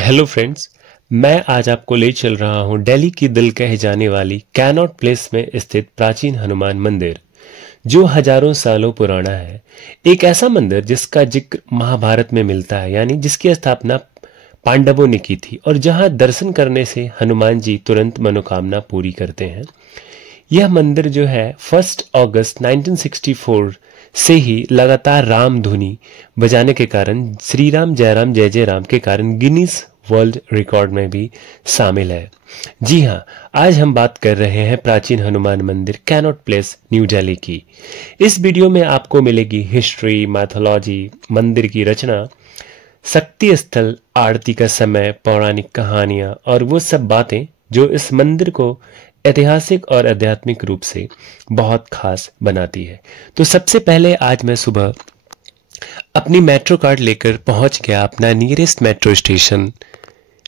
Hello friends, मैं आज आपको ले चल रहा हूं दिल्ली की दिल कहे जाने वाली कैनॉट प्लेस में स्थित प्राचीन हनुमान मंदिर, जो हजारों सालों पुराना है। एक ऐसा मंदिर जिसका जिक्र महाभारत में मिलता है, यानी जिसकी स्थापना पांडवों ने की थी और जहां दर्शन करने से हनुमान जी तुरंत मनोकामना पूरी करते हैं। यह मंदिर जो है 1 अगस्त 1964 से ही लगातार राम धुनी बजाने के कारण, श्री राम जय जय राम के कारण गिनीज वर्ल्ड रिकॉर्ड में भी शामिल है। जी हाँ, आज हम बात कर रहे हैं प्राचीन हनुमान मंदिर कैनॉट प्लेस न्यू दिल्ली की। इस वीडियो में आपको मिलेगी हिस्ट्री, मैथोलॉजी, मंदिर की रचना, शक्ति स्थल, आरती का समय, पौराणिक कहानियां और वो सब बातें जो इस मंदिर को ऐतिहासिक और आध्यात्मिक रूप से बहुत खास बनाती है। तो सबसे पहले आज मैं सुबह अपनी मेट्रो कार्ड लेकर पहुंच गया अपना नियरेस्ट मेट्रो स्टेशन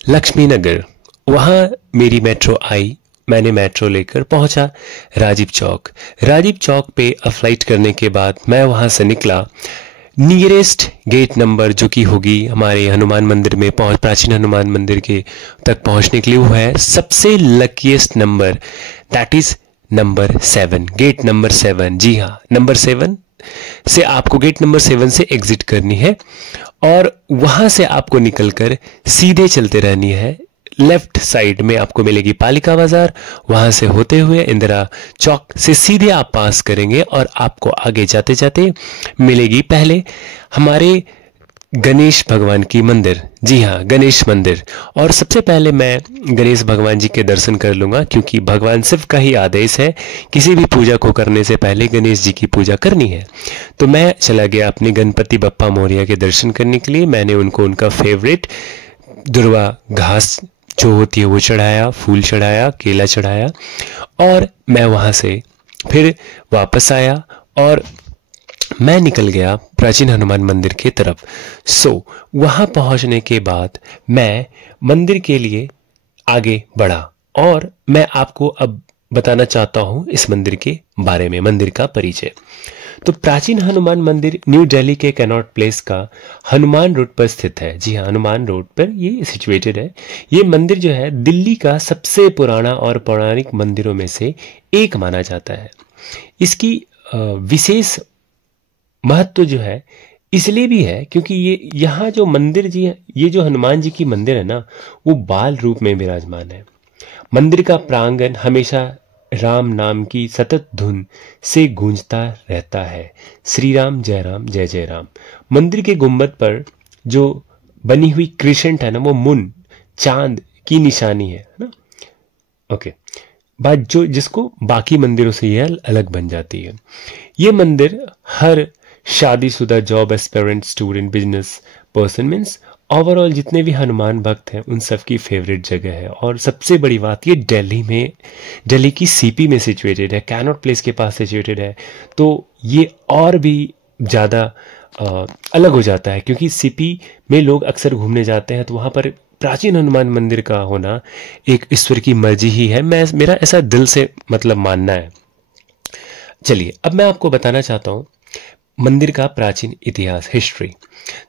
लक्ष्मी नगर। वहां मेरी मेट्रो आई, मैंने मेट्रो लेकर पहुंचा राजीव चौक। राजीव चौक पे फ्लाइट करने के बाद मैं वहां से निकला। नियरेस्ट गेट नंबर जो कि होगी हमारे हनुमान मंदिर में प्राचीन हनुमान मंदिर के तक पहुंचने के लिए, वो है सबसे luckiest number, that is number 7, get number 7। जी हाँ, नंबर 7 से आपको गेट नंबर 7 से एग्जिट करनी है और वहां से आपको निकलकर सीधे चलते रहनी है। लेफ्ट साइड में आपको मिलेगी पालिका बाजार, वहां से होते हुए इंदिरा चौक से सीधे आप पास करेंगे और आपको आगे जाते जाते मिलेगी पहले हमारे गणेश भगवान की मंदिर। जी हाँ, गणेश मंदिर। और सबसे पहले मैं गणेश भगवान जी के दर्शन कर लूंगा, क्योंकि भगवान शिव का ही आदेश है किसी भी पूजा को करने से पहले गणेश जी की पूजा करनी है। तो मैं चला गया अपने गणपति बप्पा मोरिया के दर्शन करने के लिए। मैंने उनको उनका फेवरेट दुर्वा घास जो होती है वो चढ़ाया, फूल चढ़ाया, केला चढ़ाया और मैं वहां से फिर वापस आया और मैं निकल गया प्राचीन हनुमान मंदिर की तरफ। वहां पहुंचने के बाद मैं मंदिर के लिए आगे बढ़ा और मैं आपको अब बताना चाहता हूं इस मंदिर के बारे में, मंदिर का परिचय। तो प्राचीन हनुमान मंदिर न्यू दिल्ली के कैनॉट प्लेस का हनुमान रोड पर स्थित है। जी हाँ, हनुमान रोड पर ये सिचुएटेड है। ये मंदिर जो है दिल्ली का सबसे पुराना और पौराणिक मंदिरों में से एक माना जाता है। इसकी विशेष महत्व जो है इसलिए भी है क्योंकि ये यहाँ जो मंदिर जी है, ये जो हनुमान जी की मंदिर है ना, वो बाल रूप में विराजमान है। मंदिर का प्रांगण हमेशा राम नाम की सतत धुन से गूंजता रहता है। श्री राम जय जय राम। मंदिर के गुंबद पर जो बनी हुई क्रिसेंट है ना, वो मून, चांद की निशानी है ना। ओके, बात जो जिसको बाकी मंदिरों से यह अलग बन जाती है। ये मंदिर हर शादीशुदा, job aspirant, student, business person, means overall जितने भी हनुमान भक्त हैं उन सबकी फेवरेट जगह है। और सबसे बड़ी बात, ये दिल्ली की सीपी में सिचुएटेड है, कैनॉट प्लेस के पास सिचुएटेड है। तो ये और भी ज़्यादा अलग हो जाता है, क्योंकि सीपी में लोग अक्सर घूमने जाते हैं, तो वहाँ पर प्राचीन हनुमान मंदिर का होना एक ईश्वर की मर्जी ही है। मेरा ऐसा दिल से मतलब मानना है। चलिए, अब मैं आपको बताना चाहता हूँ मंदिर का प्राचीन इतिहास, हिस्ट्री।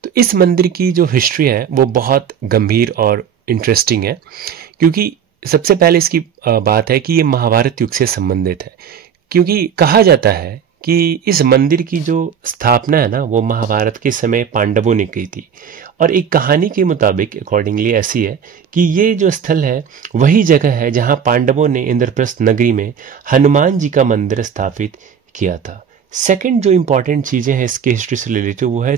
तो इस मंदिर की जो हिस्ट्री है वो बहुत गंभीर और इंटरेस्टिंग है, क्योंकि सबसे पहले इसकी बात है कि ये महाभारत युग से संबंधित है। क्योंकि कहा जाता है कि इस मंदिर की जो स्थापना है ना, वो महाभारत के समय पांडवों ने की थी। और एक कहानी के मुताबिक अकॉर्डिंगली ऐसी है कि ये जो स्थल है वही जगह है जहाँ पांडवों ने इंद्रप्रस्थ नगरी में हनुमान जी का मंदिर स्थापित किया था। सेकंड जो इंपॉर्टेंट चीज़ें हैं इसके हिस्ट्री से रिलेटेड, वो है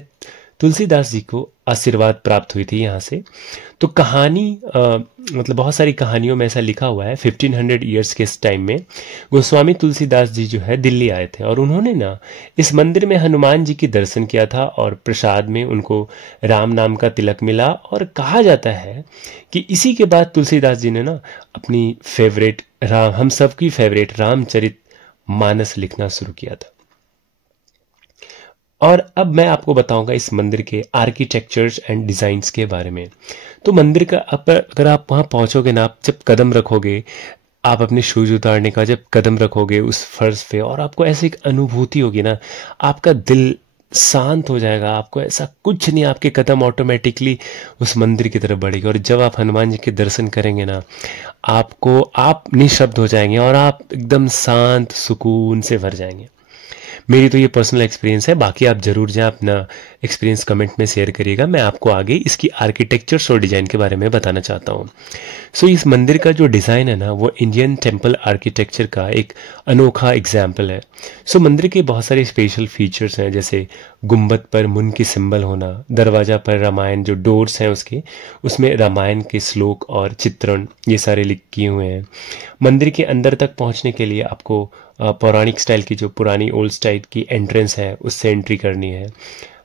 तुलसीदास जी को आशीर्वाद प्राप्त हुई थी यहाँ से। तो कहानी मतलब बहुत सारी कहानियों में ऐसा लिखा हुआ है 1500 ईयर्स के इस टाइम में गोस्वामी तुलसीदास जी जो है दिल्ली आए थे और उन्होंने ना इस मंदिर में हनुमान जी की दर्शन किया था और प्रसाद में उनको राम नाम का तिलक मिला। और कहा जाता है कि इसी के बाद तुलसीदास जी ने ना अपनी फेवरेट हम सबकी फेवरेट रामचरित मानस लिखना शुरू किया था। और अब मैं आपको बताऊंगा इस मंदिर के आर्किटेक्चर्स एंड डिज़ाइंस के बारे में। तो मंदिर का अगर आप वहाँ पहुँचोगे ना, आप जब कदम रखोगे, आप अपने शूज उतारने का जब कदम रखोगे उस फर्श पे, और आपको ऐसी एक अनुभूति होगी ना, आपका दिल शांत हो जाएगा, आपको ऐसा कुछ नहीं, आपके कदम ऑटोमेटिकली उस मंदिर की तरफ बढ़ेगी। और जब आप हनुमान जी के दर्शन करेंगे ना, आपको आप निःशब्द हो जाएंगे और आप एकदम शांत सुकून से भर जाएंगे। मेरी तो ये पर्सनल एक्सपीरियंस है, बाकी आप जरूर जाएं अपना एक्सपीरियंस कमेंट में शेयर करिएगा। मैं आपको आगे इसकी आर्किटेक्चर्स और डिज़ाइन के बारे में बताना चाहता हूँ। सो इस मंदिर का जो डिज़ाइन है ना, वो इंडियन टेम्पल आर्किटेक्चर का एक अनोखा एग्जाम्पल है। सो मंदिर के बहुत सारे स्पेशल फीचर्स हैं, जैसे गुंबद पर मुन की सिंबल होना, दरवाजा पर रामायण, जो डोर्स हैं उसमें रामायण के श्लोक और चित्रण ये सारे लिख किए हुए हैं। मंदिर के अंदर तक पहुंचने के लिए आपको पौराणिक स्टाइल की, जो पुरानी ओल्ड स्टाइल की एंट्रेंस है, उससे एंट्री करनी है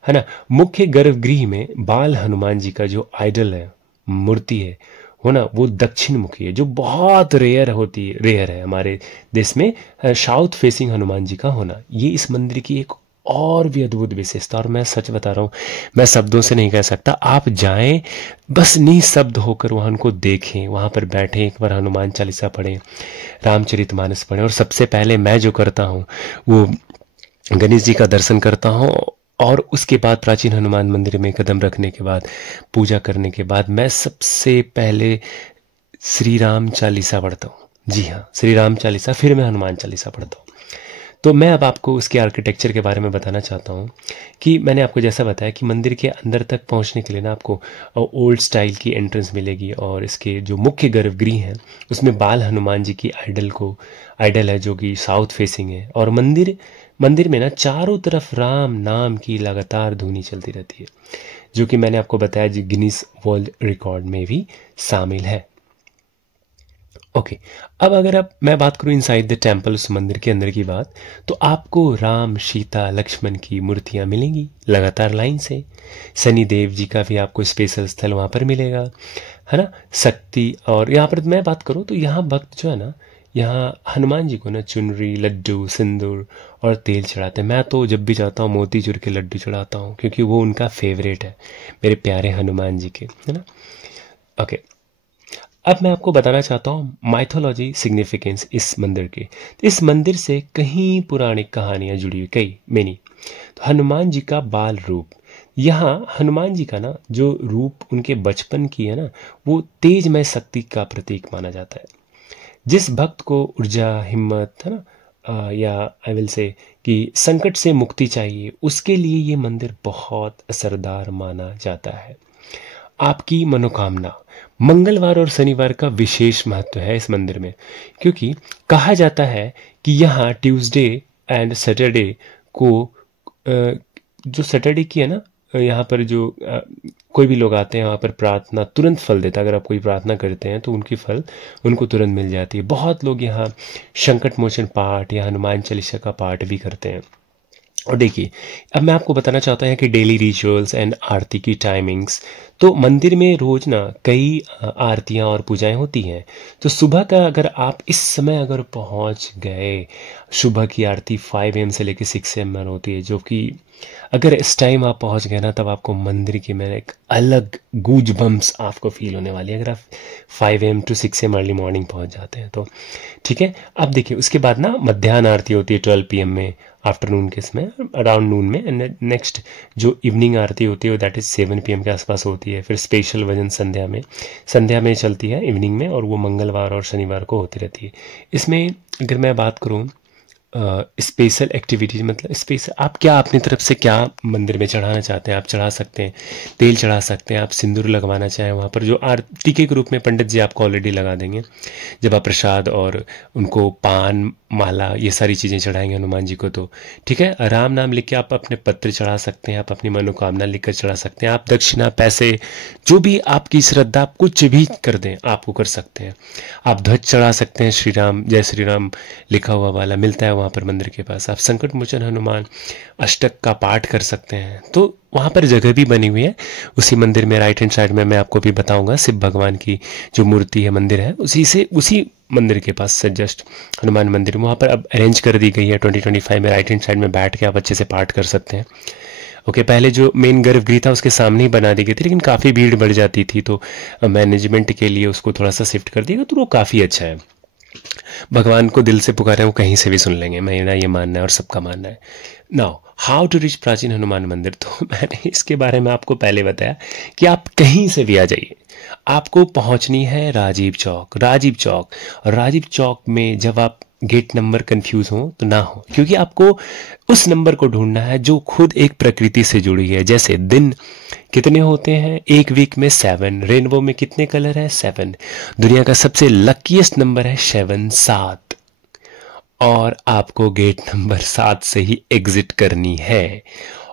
ना। मुख्य गर्भगृह में बाल हनुमान जी का जो आइडल है, मूर्ति है ना, वो दक्षिण मुखी है, जो बहुत रेयर है हमारे देश में। साउथ फेसिंग हनुमान जी का होना, ये इस मंदिर की एक और भी अद्भुत विशेषता। और मैं सच बता रहा हूँ, मैं शब्दों से नहीं कह सकता। आप जाएं, बस निःशब्द होकर वहाँ उनको देखें, वहाँ पर बैठें, एक बार हनुमान चालीसा पढ़ें, रामचरितमानस पढ़ें, और सबसे पहले मैं जो करता हूँ वो गणेश जी का दर्शन करता हूँ। और उसके बाद प्राचीन हनुमान मंदिर में कदम रखने के बाद, पूजा करने के बाद, मैं सबसे पहले श्री राम चालीसा पढ़ता हूँ। जी हाँ, श्री राम चालीसा, फिर मैं हनुमान चालीसा पढ़ता हूँ। तो मैं अब आपको उसके आर्किटेक्चर के बारे में बताना चाहता हूँ कि मैंने आपको जैसा बताया कि मंदिर के अंदर तक पहुँचने के लिए ना आपको ओल्ड स्टाइल की एंट्रेंस मिलेगी, और इसके जो मुख्य गर्भगृह हैं उसमें बाल हनुमान जी की आइडल है जो कि साउथ फेसिंग है। और मंदिर में ना चारों तरफ राम नाम की लगातार धुनी चलती रहती है, जो कि मैंने आपको बताया जी गिनीज वर्ल्ड रिकॉर्ड में भी शामिल है। ओके, अब अगर मैं बात करूं इनसाइड द टेम्पल, उस मंदिर के अंदर की बात, तो आपको राम सीता लक्ष्मण की मूर्तियां मिलेंगी लगातार लाइन से। शनि देव जी का भी आपको स्पेशल स्थल वहां पर मिलेगा, है ना। शक्ति, और यहाँ पर मैं बात करूं तो यहाँ भक्त जो है ना, यहाँ हनुमान जी को ना चुनरी, लड्डू, सिंदूर और तेल चढ़ाते हैं। मैं तो जब भी जाता हूँ मोतीचूर के लड्डू चढ़ाता हूँ, क्योंकि वो उनका फेवरेट है, मेरे प्यारे हनुमान जी के, है ना। ओके, अब मैं आपको बताना चाहता हूँ माइथोलॉजी सिग्निफिकेंस इस मंदिर की। इस मंदिर से कई पुराणिक कहानियां जुड़ी हुई, कई मेनी। तो हनुमान जी का बाल रूप, यहाँ हनुमान जी का ना जो रूप उनके बचपन की है ना, वो तेजमय शक्ति का प्रतीक माना जाता है। जिस भक्त को ऊर्जा, हिम्मत, है ना, या आई विल से कि संकट से मुक्ति चाहिए, उसके लिए ये मंदिर बहुत असरदार माना जाता है। आपकी मनोकामना, मंगलवार और शनिवार का विशेष महत्व है इस मंदिर में, क्योंकि कहा जाता है कि यहाँ ट्यूसडे एंड सैटरडे को, जो सैटरडे की है ना, यहाँ पर जो कोई भी लोग आते हैं वहाँ पर प्रार्थना तुरंत फल देता है। अगर आप कोई प्रार्थना करते हैं तो उनकी फल उनको तुरंत मिल जाती है। बहुत लोग यहाँ संकट मोचन पाठ या हनुमान चालीसा का पाठ भी करते हैं। और देखिए, अब मैं आपको बताना चाहता हूँ कि डेली रिचुअल्स एंड आरती की टाइमिंग्स। तो मंदिर में रोज ना कई आरतियाँ और पूजाएं होती हैं। तो सुबह का अगर आप इस समय अगर पहुँच गए, सुबह की आरती 5 AM से लेकर 6 AM में होती है, जो कि अगर इस टाइम आप पहुँच गए ना, तब आपको मंदिर की में एक अलग गूज बम्स आपको फील होने वाली है, अगर आप 5 AM to 6 AM early morning पहुँच जाते हैं तो। ठीक है, अब देखिए उसके बाद ना मध्याह्न आरती होती है 12 PM में, आफ्टरनून के समय अराउंड नून में। एंड नेक्स्ट जो इवनिंग आरती होती है दैट इज़ 7 PM के आसपास होती है। फिर स्पेशल भजन संध्या में चलती है इवनिंग में, और वो मंगलवार और शनिवार को होती रहती है। इसमें अगर मैं बात करूँ स्पेशल एक्टिविटीज, मतलब स्पेशल आप क्या अपनी तरफ से क्या मंदिर में चढ़ाना चाहते हैं, आप चढ़ा सकते हैं। तेल चढ़ा सकते हैं, आप सिंदूर लगवाना चाहें वहाँ पर, जो आरती के रूप में पंडित जी आपको ऑलरेडी लगा देंगे जब आप प्रसाद और उनको पान माला ये सारी चीज़ें चढ़ाएंगे हनुमान जी को। तो ठीक है, राम नाम लिख के आप अपने पत्र चढ़ा सकते हैं, आप अपनी मनोकामना लिख कर चढ़ा सकते हैं। आप दक्षिणा, पैसे, जो भी आपकी श्रद्धा, आप कुछ भी कर दें आपको कर सकते हैं। आप ध्वज चढ़ा सकते हैं, श्री राम जय श्री राम लिखा हुआ वाला मिलता है वहाँ पर मंदिर के पास। आप संकट मोचन हनुमान अष्टक का पाठ कर सकते हैं। तो वहाँ पर जगह भी बनी हुई है उसी मंदिर में। राइट हैंड साइड में मैं आपको भी बताऊंगा शिव भगवान की जो मूर्ति है, मंदिर है, उसी मंदिर के पास से जस्ट हनुमान मंदिर वहाँ पर अब अरेंज कर दी गई है 2025 में। राइट हैंड साइड में बैठ के आप अच्छे से पाठ कर सकते हैं। ओके, पहले जो मेन गर्भगृह था उसके सामने ही बना दी गई थी, लेकिन काफ़ी भीड़ बढ़ जाती थी, तो मैनेजमेंट के लिए उसको थोड़ा सा शिफ्ट कर दिया, तो वो काफ़ी अच्छा है। भगवान को दिल से पुकारे वो कहीं से भी सुन लेंगे, मेरा ये मानना है और सबका मानना है। नाउ हाउ टू रीच प्राचीन हनुमान मंदिर, तो मैंने इसके बारे में आपको पहले बताया कि आप कहीं से भी आ जाइए, आपको पहुंचनी है राजीव चौक। राजीव चौक, और राजीव चौक में जब आप गेट नंबर कंफ्यूज हो तो ना हो, क्योंकि आपको उस नंबर को ढूंढना है जो खुद एक प्रकृति से जुड़ी है। जैसे दिन कितने होते हैं एक वीक में? 7। रेनबो में कितने कलर है? 7। दुनिया का सबसे लकीएस्ट नंबर है 7। और आपको गेट नंबर 7 से ही एग्जिट करनी है,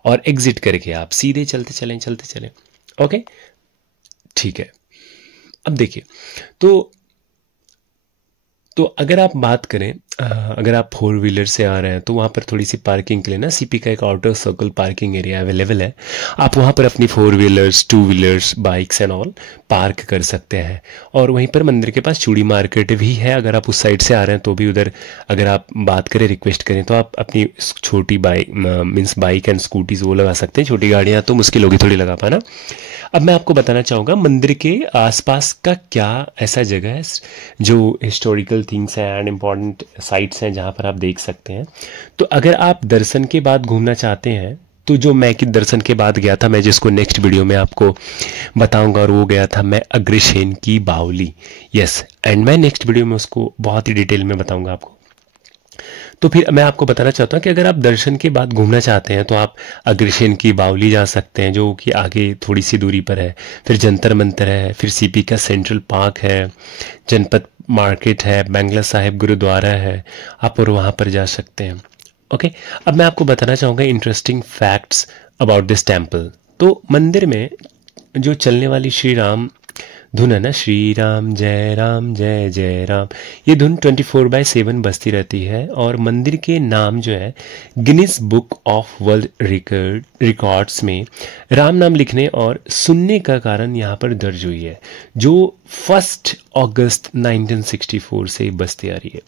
और एग्जिट करके आप सीधे चलते चलें। ओके, ठीक है। अब देखिए, तो अगर आप बात करें, अगर आप 4 व्हीलर से आ रहे हैं तो वहाँ पर थोड़ी सी पार्किंग के लिए ना सीपी का एक outer circle parking area available है। आप वहाँ पर अपनी 4 wheelers, 2 wheelers, bikes and all park कर सकते हैं। और वहीं पर मंदिर के पास चूड़ी मार्केट भी है, अगर आप उस साइड से आ रहे हैं तो भी उधर अगर आप बात करें, रिक्वेस्ट करें तो आप अपनी छोटी bike means bike and scooties वो लगा सकते हैं। छोटी गाड़ियाँ तो मुश्किल होगी थोड़ी लगा पाना। अब मैं आपको बताना चाहूँगा मंदिर के आसपास का क्या ऐसा जगह है जो हिस्टोरिकल थिंग्स हैं एंड इम्पॉर्टेंट साइट्स हैं जहाँ पर आप देख सकते हैं। तो अगर आप दर्शन के बाद घूमना चाहते हैं तो जो मैं कि दर्शन के बाद गया था, मैं जिसको नेक्स्ट वीडियो में आपको बताऊंगा, और वो गया था मैं अग्रसेन की बावली। यस, एंड मैं नेक्स्ट वीडियो में उसको बहुत ही डिटेल में बताऊंगा आपको। तो फिर मैं आपको बताना चाहता हूँ कि अगर आप दर्शन के बाद घूमना चाहते हैं तो आप अग्रसेन की बावली जा सकते हैं, जो कि आगे थोड़ी सी दूरी पर है। फिर जंतर मंतर है, फिर सीपी का सेंट्रल पार्क है, जनपद मार्केट है, बैंगला साहिब गुरुद्वारा है, आप और वहाँ पर जा सकते हैं। ओके, अब मैं आपको बताना चाहूँगा interesting facts about this temple. तो मंदिर में जो चलने वाली श्री राम धुन है ना, श्री राम जय जय राम, ये धुन 24/7 बजती रहती है। और मंदिर के नाम जो है Guinness book of world records में राम नाम लिखने और सुनने का कारण यहाँ पर दर्ज हुई है, जो 1 अगस्त 1964 से बजती आ रही है।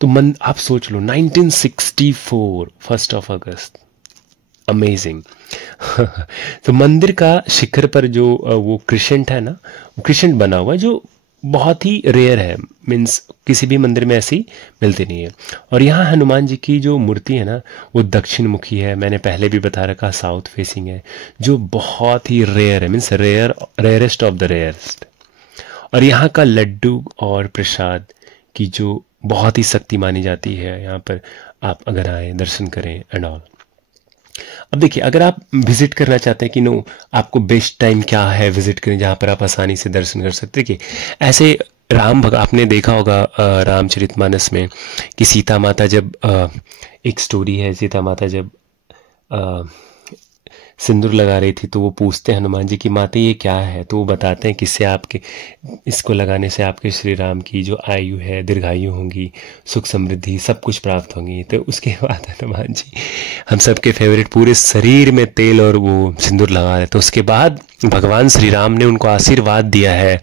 तो आप सोच लो 1964 1 अगस्त, अमेजिंग। तो मंदिर का शिखर पर जो वो क्रिसेंट है ना, वो क्रिसेंट बना हुआ है जो बहुत ही रेयर है, मीन्स किसी भी मंदिर में ऐसी मिलती नहीं है। और यहाँ हनुमान जी की जो मूर्ति है ना वो दक्षिण मुखी है, मैंने पहले भी बता रखा, साउथ फेसिंग है, जो बहुत ही रेयर है, means rarest of the rarest. और यहाँ का लड्डू और प्रसाद की जो बहुत ही शक्ति मानी जाती है, यहाँ पर आप अगर आए दर्शन करें एंड ऑल। अब देखिए, अगर आप विजिट करना चाहते हैं कि नो आपको बेस्ट टाइम क्या है विजिट करें जहाँ पर आप आसानी से दर्शन कर सकते हैं, कि ऐसे आपने देखा होगा रामचरितमानस में कि सीता माता जब एक स्टोरी है, सीता माता जब सिंदूर लगा रही थी तो वो पूछते हैं हनुमान जी की माता ये क्या है, तो वो बताते हैं कि इससे आपके इसको लगाने से आपके श्री राम की जो आयु है दीर्घायु होंगी, सुख समृद्धि सब कुछ प्राप्त होंगी। तो उसके बाद हनुमान जी हम सबके फेवरेट पूरे शरीर में तेल और वो सिंदूर लगा रहे, तो उसके बाद भगवान श्री राम ने उनको आशीर्वाद दिया है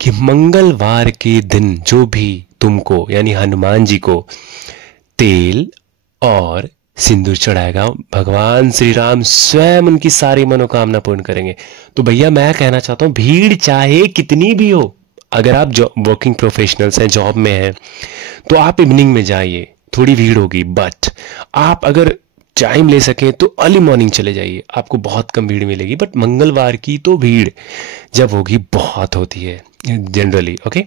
कि मंगलवार के दिन जो भी तुमको यानी हनुमान जी को तेल और सिंदूर चढ़ाएगा, भगवान श्री राम स्वयं उनकी सारी मनोकामना पूर्ण करेंगे। तो भैया मैं कहना चाहता हूँ भीड़ चाहे कितनी भी हो, अगर आप वर्किंग प्रोफेशनल्स हैं, जॉब में हैं, तो आप इवनिंग में जाइए, थोड़ी भीड़ होगी, बट आप अगर टाइम ले सकें तो अर्ली मॉर्निंग चले जाइए, आपको बहुत कम भीड़ मिलेगी। बट मंगलवार की तो भीड़ जब होगी बहुत होती है जनरली। ओके,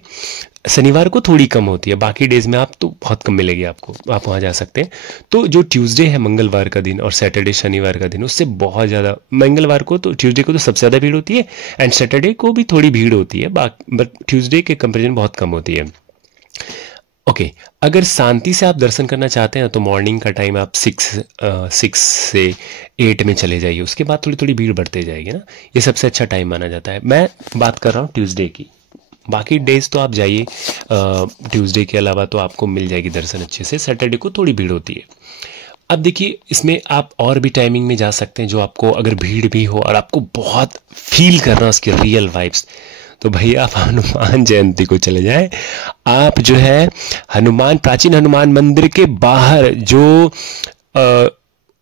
शनिवार को थोड़ी कम होती है, बाकी डेज में आप तो बहुत कम मिलेगी आपको, आप वहाँ जा सकते हैं। तो जो ट्यूसडे है मंगलवार का दिन और सैटरडे शनिवार का दिन, उससे बहुत ज़्यादा, मंगलवार को तो ट्यूसडे को तो सबसे ज़्यादा भीड़ होती है एंड सैटरडे को भी थोड़ी भीड़ होती है, बट ट्यूसडे के कंपेरिजन बहुत कम होती है। ओके, अगर शांति से आप दर्शन करना चाहते हैं तो मॉर्निंग का टाइम आप 6 से 8 में चले जाइए, उसके बाद थोड़ी थोड़ी भीड़ बढ़ते जाएगी ना, ये सबसे अच्छा टाइम माना जाता है। मैं बात कर रहा हूँ ट्यूसडे की, बाकी डेज तो आप जाइए, ट्यूसडे के अलावा तो आपको मिल जाएगी दर्शन अच्छे से, सैटरडे को थोड़ी भीड़ होती है। अब देखिए, इसमें आप और भी टाइमिंग में जा सकते हैं, जो आपको अगर भीड़ भी हो और आपको बहुत फील करना उसकी रियल वाइब्स, तो भाई आप हनुमान जयंती को चले जाए। आप जो है प्राचीन हनुमान मंदिर के बाहर जो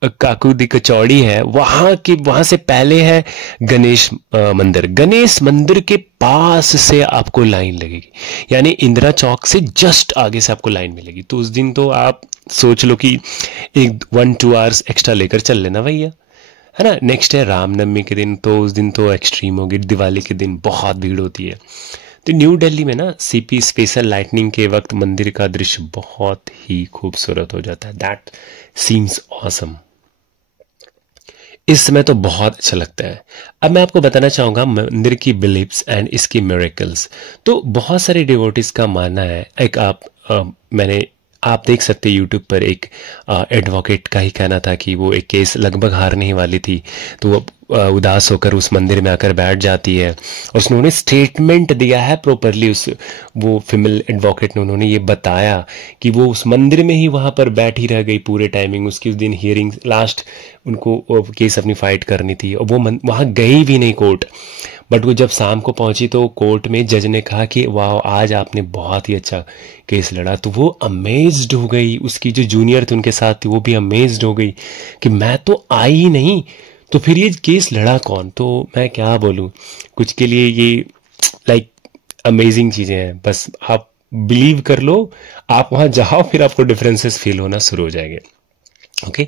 काकू दी कचौड़ी है, वहां से पहले है गणेश मंदिर। गणेश मंदिर के पास से आपको लाइन लगेगी, यानी इंदिरा चौक से जस्ट आगे से आपको लाइन मिलेगी। तो उस दिन तो आप सोच लो कि एक 1-2 आवर्स एक्स्ट्रा लेकर चल लेना भैया, है ना। नेक्स्ट है रामनवमी के दिन, तो उस दिन तो एक्सट्रीम होगी। दिवाली के दिन बहुत भीड़ होती है। तो न्यू दिल्ली में ना सीपी स्पेशल लाइटनिंग के वक्त मंदिर का दृश्य बहुत ही खूबसूरत हो जाता है। That seems awesome. इस समय तो बहुत अच्छा लगता है। अब मैं आपको बताना चाहूंगा मंदिर की बिलीफ्स एंड इसकी मिरेकल्स। तो बहुत सारे डिवोटीज का मानना है, एक आप देख सकते हैं यूट्यूब पर एक एडवोकेट का ही कहना था कि वो एक केस लगभग हारने ही वाली थी, तो वो उदास होकर उस मंदिर में आकर बैठ जाती है। और उन्होंने स्टेटमेंट दिया है प्रॉपरली, वो फीमेल एडवोकेट ने, उन्होंने ये बताया कि वो उस मंदिर में ही वहाँ पर बैठी रह गई पूरे टाइमिंग। उसकी उस दिन हियरिंग लास्ट उनको केस अपनी फाइट करनी थी, और वो वहाँ गई भी नहीं कोर्ट। बट वो जब शाम को पहुंची तो कोर्ट में जज ने कहा कि वाह आज आपने बहुत ही अच्छा केस लड़ा। तो वो अमेज्ड हो गई, उसकी जो जूनियर थी उनके साथ थी वो भी अमेज्ड हो गई कि मैं तो आई ही नहीं, तो फिर ये केस लड़ा कौन। तो मैं क्या बोलूं, कुछ के लिए ये लाइक अमेजिंग चीजें हैं। बस आप बिलीव कर लो, आप वहां जाओ, फिर आपको डिफरेंसेस फील होना शुरू हो जाएंगे। ओके,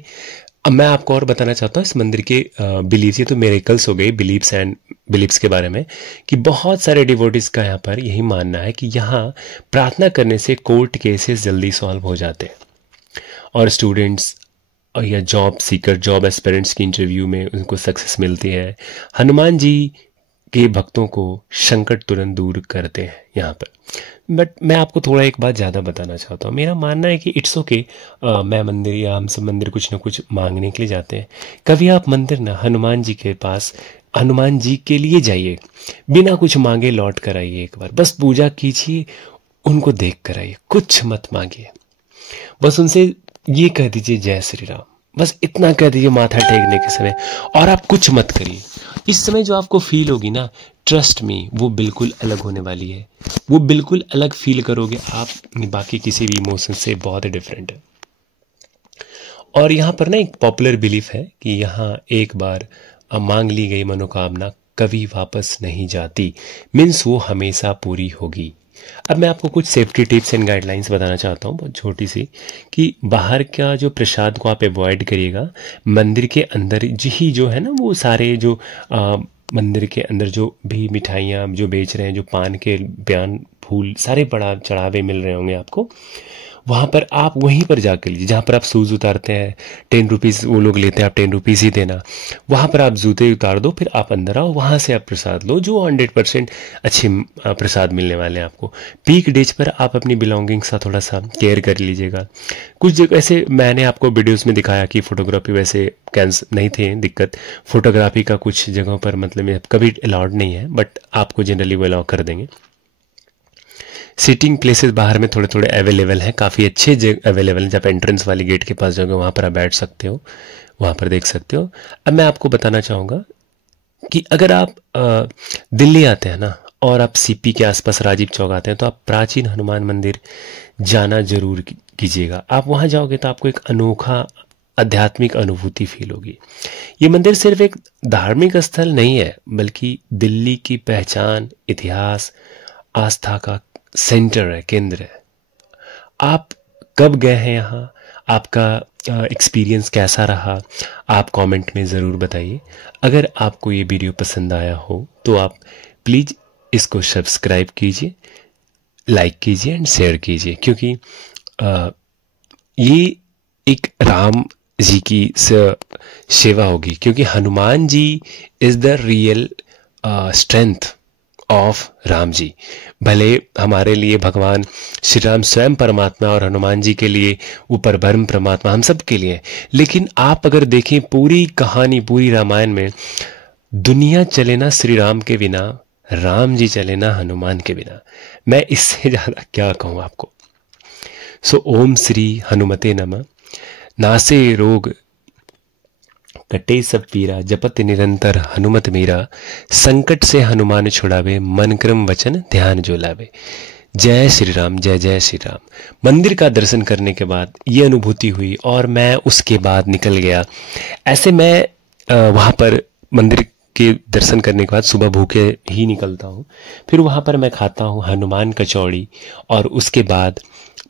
अब मैं आपको और बताना चाहता हूँ इस मंदिर के बिलीव्स। ये तो मिरेकल्स हो गई बिलीव्स एंड बिलीव्स के बारे में, कि बहुत सारे डिवोटीज का यहाँ पर यही मानना है कि यहाँ प्रार्थना करने से कोर्ट केसेस जल्दी सॉल्व हो जाते हैं, और स्टूडेंट्स या जॉब सीकर, जॉब एस्पिरेंट्स की इंटरव्यू में उनको सक्सेस मिलती है। हनुमान जी के भक्तों को संकट तुरंत दूर करते हैं यहाँ पर। बट मैं आपको थोड़ा एक बात ज़्यादा बताना चाहता हूँ। मेरा मानना है कि इट्स ओके, मैं मंदिर या हम सब मंदिर कुछ ना कुछ मांगने के लिए जाते हैं। कभी आप मंदिर ना हनुमान जी के पास, हनुमान जी के लिए जाइए, बिना कुछ मांगे लौट कर आइए। एक बार बस पूजा कीजिए, उनको देख कर आइए, कुछ मत मांगिए। बस उनसे ये कह दीजिए जय श्री राम, बस इतना कह दीजिए माथा टेकने के समय, और आप कुछ मत करिए। इस समय जो आपको फील होगी ना, ट्रस्ट मी, वो बिल्कुल अलग होने वाली है। वो बिल्कुल अलग फील करोगे आप, बाकी किसी भी इमोशन से बहुत डिफरेंट है। और यहाँ पर ना एक पॉपुलर बिलीफ है कि यहाँ एक बार मांग ली गई मनोकामना कभी वापस नहीं जाती, मीन्स वो हमेशा पूरी होगी। अब मैं आपको कुछ सेफ्टी टिप्स एंड गाइडलाइंस बताना चाहता हूँ, बहुत छोटी सी, कि बाहर का जो प्रसाद को आप अवॉइड करिएगा। मंदिर के अंदर ही जो है ना, वो सारे जो मंदिर के अंदर जो भी मिठाइयाँ जो बेच रहे हैं, जो पान के बयान फूल सारे बड़ा चढ़ावे मिल रहे होंगे आपको, वहाँ पर आप वहीं पर जाकर लीजिए। जहाँ पर आप शूज़ उतारते हैं, 10 रुपीज़ वो लोग लेते हैं, आप 10 रुपीज़ ही देना। वहाँ पर आप जूते उतार दो, फिर आप अंदर आओ, वहाँ से आप प्रसाद लो, जो 100% अच्छे प्रसाद मिलने वाले हैं आपको। पीक डेज पर आप अपनी बिलोंगिंग्स का थोड़ा सा केयर कर लीजिएगा। कुछ जगह ऐसे मैंने आपको वीडियोज़ में दिखाया कि फ़ोटोग्राफी वैसे कैंसिल नहीं थे दिक्कत, फ़ोटोग्राफी का कुछ जगहों पर मतलब कभी अलाउड नहीं है, बट आपको जनरली वो अलाउ कर देंगे। सीटिंग प्लेसेस बाहर में थोड़े थोड़े अवेलेबल हैं, काफ़ी अच्छे जगह अवेलेबल हैं। जब एंट्रेंस वाली गेट के पास जाओगे वहाँ पर आप बैठ सकते हो, वहाँ पर देख सकते हो। अब मैं आपको बताना चाहूँगा कि अगर आप दिल्ली आते हैं ना, और आप सीपी के आसपास राजीव चौक आते हैं, तो आप प्राचीन हनुमान मंदिर जाना जरूर कीजिएगा। आप वहाँ जाओगे तो आपको एक अनोखा आध्यात्मिक अनुभूति फील होगी। ये मंदिर सिर्फ एक धार्मिक स्थल नहीं है, बल्कि दिल्ली की पहचान, इतिहास, आस्था का सेंटर है, केंद्र है। आप कब गए हैं यहाँ, आपका एक्सपीरियंस कैसा रहा, आप कमेंट में ज़रूर बताइए। अगर आपको ये वीडियो पसंद आया हो तो आप प्लीज़ इसको सब्सक्राइब कीजिए, लाइक कीजिए एंड शेयर कीजिए, क्योंकि ये एक राम जी की सेवा होगी, क्योंकि Hanuman ji is the real strength of Ram ji. भले हमारे लिए भगवान श्री राम स्वयं परमात्मा और हनुमान जी के लिए वो परब्रह्म परमात्मा हम सब के लिए, लेकिन आप अगर देखें पूरी कहानी, पूरी रामायण में, दुनिया चले ना श्री राम के बिना, राम जी चले ना हनुमान के बिना। मैं इससे ज़्यादा क्या कहूँ आपको। सो ओम श्री हनुमते नमः। नासे रोग कटे सब पीरा, जपत निरंतर हनुमत मीरा। संकट से हनुमान छुड़ावे, मन क्रम वचन ध्यान जो लावे। जय श्री राम, जय जय श्री राम। मंदिर का दर्शन करने के बाद ये अनुभूति हुई और मैं उसके बाद निकल गया। ऐसे मैं वहाँ पर मंदिर के दर्शन करने के बाद सुबह भूखे ही निकलता हूँ। फिर वहाँ पर मैं खाता हूँ हनुमान कचौड़ी और उसके बाद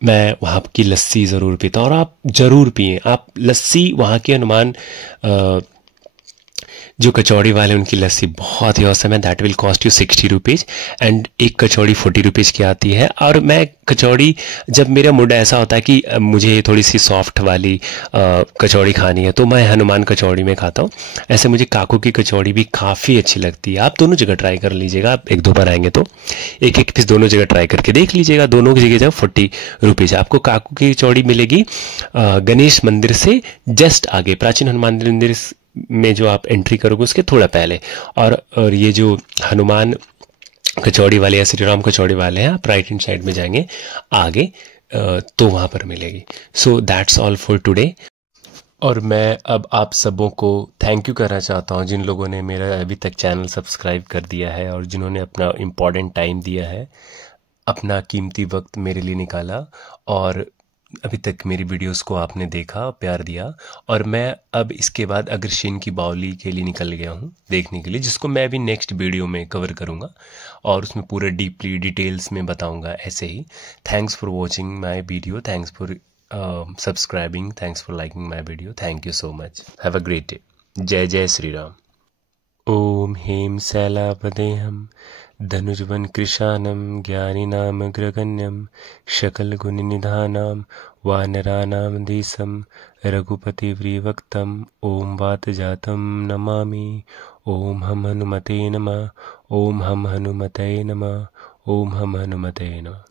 मैं वहाँ की लस्सी ज़रूर पीता हूँ। और आप ज़रूर पिएं, आप लस्सी वहाँ की हनुमान जो कचौड़ी वाले उनकी लस्सी बहुत ही औसम है। That will cost you 60 rupees and एक कचौड़ी 40 रुपीज़ की आती है। और मैं कचौड़ी, जब मेरा मूड ऐसा होता है कि मुझे थोड़ी सी सॉफ्ट वाली कचौड़ी खानी है तो मैं हनुमान कचौड़ी में खाता हूँ। ऐसे मुझे काकू की कचौड़ी भी काफ़ी अच्छी लगती है। आप दोनों जगह ट्राई कर लीजिएगा, आप एक दो बार आएंगे तो एक एक पीस दोनों जगह ट्राई करके देख लीजिएगा। दोनों की जगह जब 40 रुपीज़ आपको काकू की कचौड़ी मिलेगी गणेश मंदिर से जस्ट आगे, प्राचीन हनुमान मंदिर में जो आप एंट्री करोगे उसके थोड़ा पहले। और ये जो हनुमान कचौड़ी वाले या श्री राम कचौड़ी वाले हैं, आप राइट हैंड साइड में जाएंगे आगे तो वहाँ पर मिलेगी। So that's all for today. और मैं अब आप सबों को थैंक यू करना चाहता हूँ जिन लोगों ने मेरा अभी तक चैनल सब्सक्राइब कर दिया है और जिन्होंने अपना इम्पॉर्टेंट टाइम दिया है, अपना कीमती वक्त मेरे लिए निकाला और अभी तक मेरी वीडियोस को आपने देखा, प्यार दिया। और मैं अब इसके बाद अग्रसेन की बावली के लिए निकल गया हूँ देखने के लिए, जिसको मैं अभी नेक्स्ट वीडियो में कवर करूँगा और उसमें पूरा डीपली डिटेल्स में बताऊँगा ऐसे ही। Thanks for watching my video, thanks for subscribing, thanks for liking my video, thank you so much. Have a great day. जय जय श्री राम। ओम हेम शैलापदेहम धनुजवन कृशानम ज्ञानिनामग्रगण्यं शकलगुणनिधानां वानराणां देशं रघुपतिव्रीवक्तं ओम वातजातं नमामि। ओम हम हनुमते नमः, ओम हम हनुमते नमः, ओम हम हनुमते नमः।